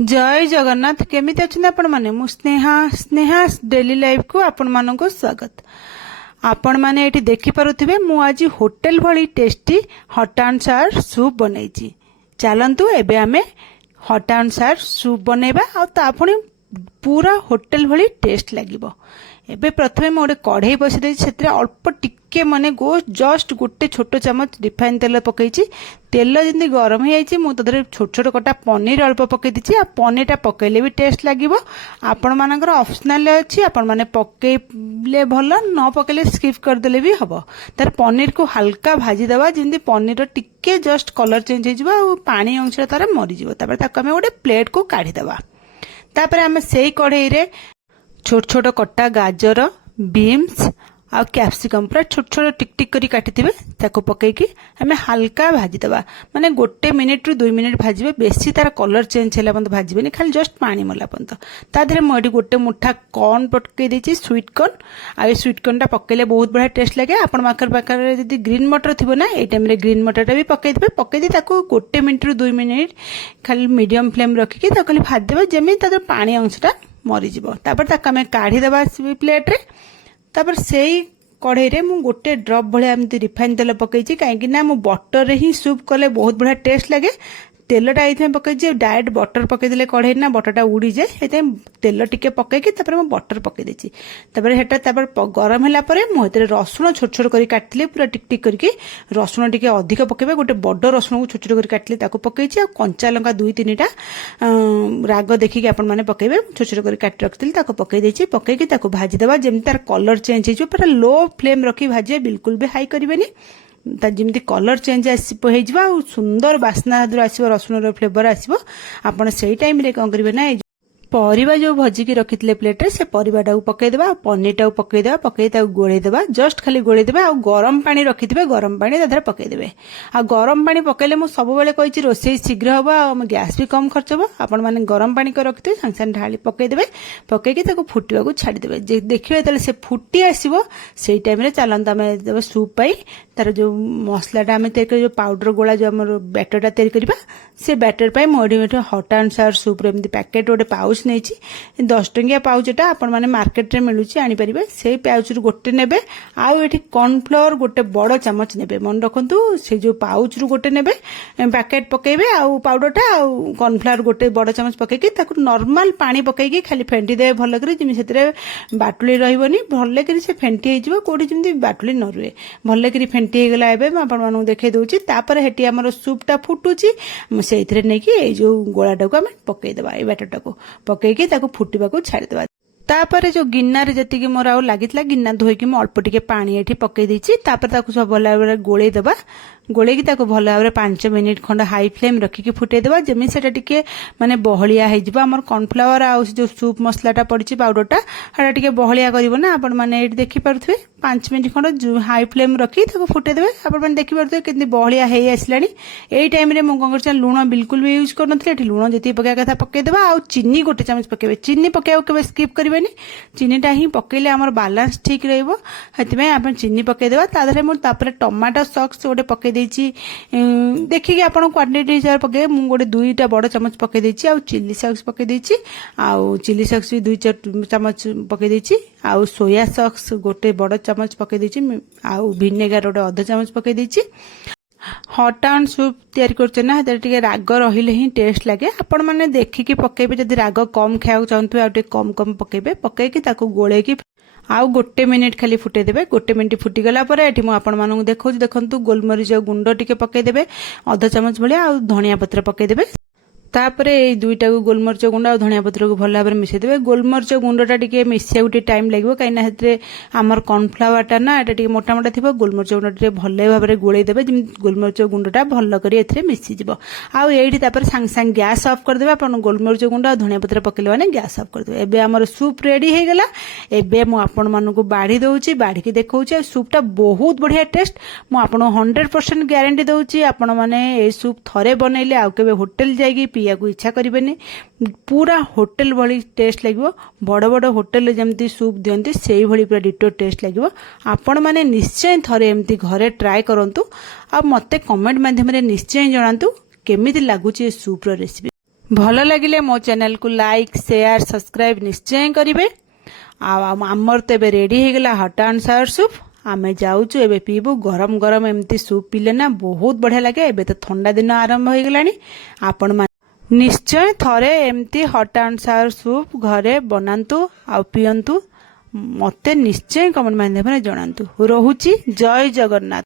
जय जगन्नाथ केमिति अच्छे आपण मैंने स्नेहा स्नेहा डेली लाइफ को आपण मान को स्वागत। आपण मैंने ये देखिपे मु आज होटेल भली टेस्टी हट एंड सार सूप बनई। चलतु एबे आमे हट एंड सार सूप बनैबा आ पूरा होटेल भली टेस्ट लगिबो। एबे प्रथमे मु गोटे कढ़ई बसी दे से अल्प टिके माने जस्ट गोटे छोट चामच रिफाइन तेल पकई। तेल जमी गरम हो जाए मुझे छोट छोट कटा पनीर अल्प पकई दी। पनीरटा पकईले भी टेस्ट लगे। आपण मानकर ऑप्शनल अच्छी आपण माने पकईले भल न पकईले स्किप करदेले भी हम। तार पनीर को हल्का भाजी दवा जमी पनीर टिके जस्ट कलर चेंज हो पानी अंश तार मरीज। गोटे प्लेट को काढ़ीदवा। तापर आम से कढ़ई रे छोट छोट कटा गाजर बीन्स आ कैप्सिकम पूरा छोट छोट टिक टिक करी काटिथिबे ताको पकईकी हमें हल्का भाजीदवा। माने गोटे मिनिट रु 2 मिनिट भाजबे। बेसी तार कलर चेंज होला पर्यंत भाजबेनी खाली जस्ट पानी मला पर्यंत। ता देहरे मु एठी गोटे मुठा कॉर्न पकई देछि स्वीट कॉर्न। आ ए स्वीट कॉर्न टा पकईले बहुत बढ़िया टेस्ट लगे। आपण पाखर जदी ग्रीन मटर थिबो ना ए टाइम रे ग्रीन मटर टा भी पकई देबे। पकई दे ताको गोटे मिनिट रु 2 मिनिट खाली मीडियम फ्लेम रखिकी ताको खाली भाज देबे जेमि तार पानी अंशटा मरीज। तापर ताको आमे काढ़ी देबा प्लेट रे। तापर से कढ़ई रे मु गोटे ड्रप भाया रिफाइन तेल पकई कहीं मु बटर रे ही सूप कले बहुत बढ़िया टेस्ट लगे। तेलटा ये पकई डायरेक्ट बटर पकईदे कढ़ई ना बटरटा उड़ी जाए तेल टिके पकईकी मु बटर पकई देछि। गरम होला परे मुझे रसुण छोट छोट कर काटली पूरा टिक टिक करके रसुण टिके अधिक पकेबे। गोटे बड़ रसुण को छोट छोट कर काटली ताको पकईछि। आ कंचा लंका 2-3टा राग देखिकी आपण माने पकेबे। छोट छोट कर काट रखिली ताको पकई देछि। पकईकी ताको भाजी देबा जेमि तार कलर चेंज हो पूरा लो फ्लेम रखी भाजिए। बिल्कुल भी हाई करिवेनी। जमी कलर चेंज हो सुंदर बास्ना आसो रसुण फ्लेवर आसो। आपण से टाइम रे कौन करेंगे ना परिबा जो भजिकी रखिथिले प्लेट रे से परिबाटा को पकईदेबा। पनीरटा को पकईदेबा। पकई गोलेदेबा जस्ट खाली गोलेदेबे। आ गरम पानी रखिथिबे गरम पानी तादर पकईदेबे। आ गरम पानी पकईले मु सब बेले कहिछि रोसई शीघ्र हबो आ गैस भी कम खर्च हबो। आपण माने गरम पानी को रखिथिबे संग संग ढाली पकईदेबे। पकईकी ताको फुटिबा को छाडी देबे। जे देखिबे तले से फुटी आसीबो सेई टाइम रे चलंत आमे देबे सूप पाई तार जो मसलाटा आमे तयार जो पाउडर गोला जो हमर बैटरटा तयार करबा से बैटर पाई मोडी हट एंड सार सूप रे एमदी पैकेट गोटे पाउच नहीं 10 टंकिया पाउचटा आपण माने मार्केट रे मिलुची आनी परिबे। से पाउच रु गोटे नेबे। आउ एठी कॉर्नफ्लोर गोटे बड़ चामच नेबे। मन रखंतु से जो पाउच रु गोटे नेबे पैकेट पकेबे। आउ पाउडरटा आउ कॉर्नफ्लोर गोटे बड़ चामच पकेकी ताकु नॉर्मल पानी पकेकी खाली फेंटी दे भल करी जिमि सेतरे बाटुली रहिबोनी। भल करी से फेंटी हे जिवो कोडी जिमि बाटुली न रुए भल करी फेंटी हे गेला। एबे आपण मानु देखै दउची। तापर हेटी हमर सूपटा फुटुची सेइथरे नै कि ए जो गोलाटा को हम पकई देबा। ए बैटरटा को पकईकी ताको फुटिबा को छाड़ी देबा। तापर जो गिन्ना रे जति मोर आउ लागितला गिन्ना धोईकी मु अल्प टिके पानी एठी पकई देछि। तापर ताको सब भल भाबरे गोळेई देबा। गोळेकी ताको भल भाबरे 5 मिनिट खंड हाई फ्लेम रखिकी फुटे देबा। जेमि सेटा टिके माने बहलिया हे जिबा। हमर कॉर्नफ्लावर आउ जो सूप मसलाटा पड़िछि पाउडरटा हाडा टिके बहलिया करिवो ना। आपण माने एठी देखि पारुथबे 5 मिनिट खंड हाई फ्लेम रखी ताको फुटे देबे। आपण माने देखि पारुथबे कितनी बहलिया हे आसलानी। एई टाइम रे मु कोन करछ लूण बिल्कुल भी यूज करनथले। एठी लूण जति पका कथा पकई देबा। आउ चीनी गोटे चमच पकेबे। चीनी पकेउ केबे स्किप करिवेनी। चीनीटा ही पकईले हमर बैलेंस ठीक रहइबो। हेतिमे आपण चीनी पकई देबा। तादरे मु तापर टमाटो सॉस गोटे पकई देछि। देखिके आपण क्वांटिटी हिसाब पकई मु गोटे 2टा बड़ चमच पकई देछि। आउ चिली सॉस पकई देछि। आउ चिली सॉस भी 2 चमच पकई देछि। आउ सोया सॉस गोटे बड़ चमच पकई देछि। आउ विनेगर गोटे आधा चमच पकई देछि। हट एंड सूप तैयारी करछे ना टे राग रहिले ही टेस्ट लगे। आपण माने देखिकी पकेबे। जदि राग कम खाया चाहतु आ कम कम पकेबे। पकईकी ताको गोळेकी आउ गोटे मिनिट खाली फुटे देबे। गोटे मिनिट फुटी गला परे एठी मु आपण मानू देखौ देखंतु गोलमरीच गुंड टिके पकई देबे आधा चमच भलिया। आउ धनिया पत्र पकई देबे। तापरे ए दुईटा को गोलमरीच गुंड और धनिया पत्र को भल भाव मिसई देबे। गोलमरीच गुंडटा टिके मिसिया गोटे टाइम लागो कहीं हेतरे हमर कॉर्नफ्लावरटा ना एटा टिके मोटा मोटा थिबो। गोलमरीच गुंड टिके भल भाव गोळेई देबे जिम गोलमरीच गुंडटा भल करी एथरे मिसि जिवो। आ एठी तापर संग संग गैस ऑफ कर देबे। आपण गोलमरीच गुंड और धनिया पत्र पकेले माने गैस ऑफ कर देबे। एबे हमर सूप रेडी हे गेला। एबे मु आपण मानु को बाढी दउची। बाढी के देखौची सूपटा बहुत बढ़िया टेस्ट। मु आपण 100% गारंटी दउची। आपण माने ए सूप थरे बनैले आ केबे होटल जाईकी पिया को इच्छा करें। पूरा होटेल भली टेस्ट लगे। बड़ बड़ होटेल जमती सूप दियंती से भली पूरा डिटो टेस्ट लगे। आपण माने निश्चय थरे एमती घरे ट्राए करंतु। आ मते कमेंट माध्यम रे निश्चय जणांतु केमिति लागुची सूप रो रेसिपी। ଭଲ ଲାଗିଲେ ମୋ ଚ୍ୟାନେଲ को लाइक शेयर सब्सक्राइब निश्चय करेंगे। आमर तो एबे रेडी हो गला हट एंड सावर सूप। आमे जाऊचु एबे पीबू गरम गरम एमती सूप पीले ना बहुत बढ़िया लगे। एबे तो ठंडा दिन आरंभ हो गलानी। आपण निश्चय थरे एमती हट एंड सावर सूप घरे बनातु आ पियंतु। मते निश्चय कमेंट माध्यम रे जणांतु। रहुची जय जगन्नाथ।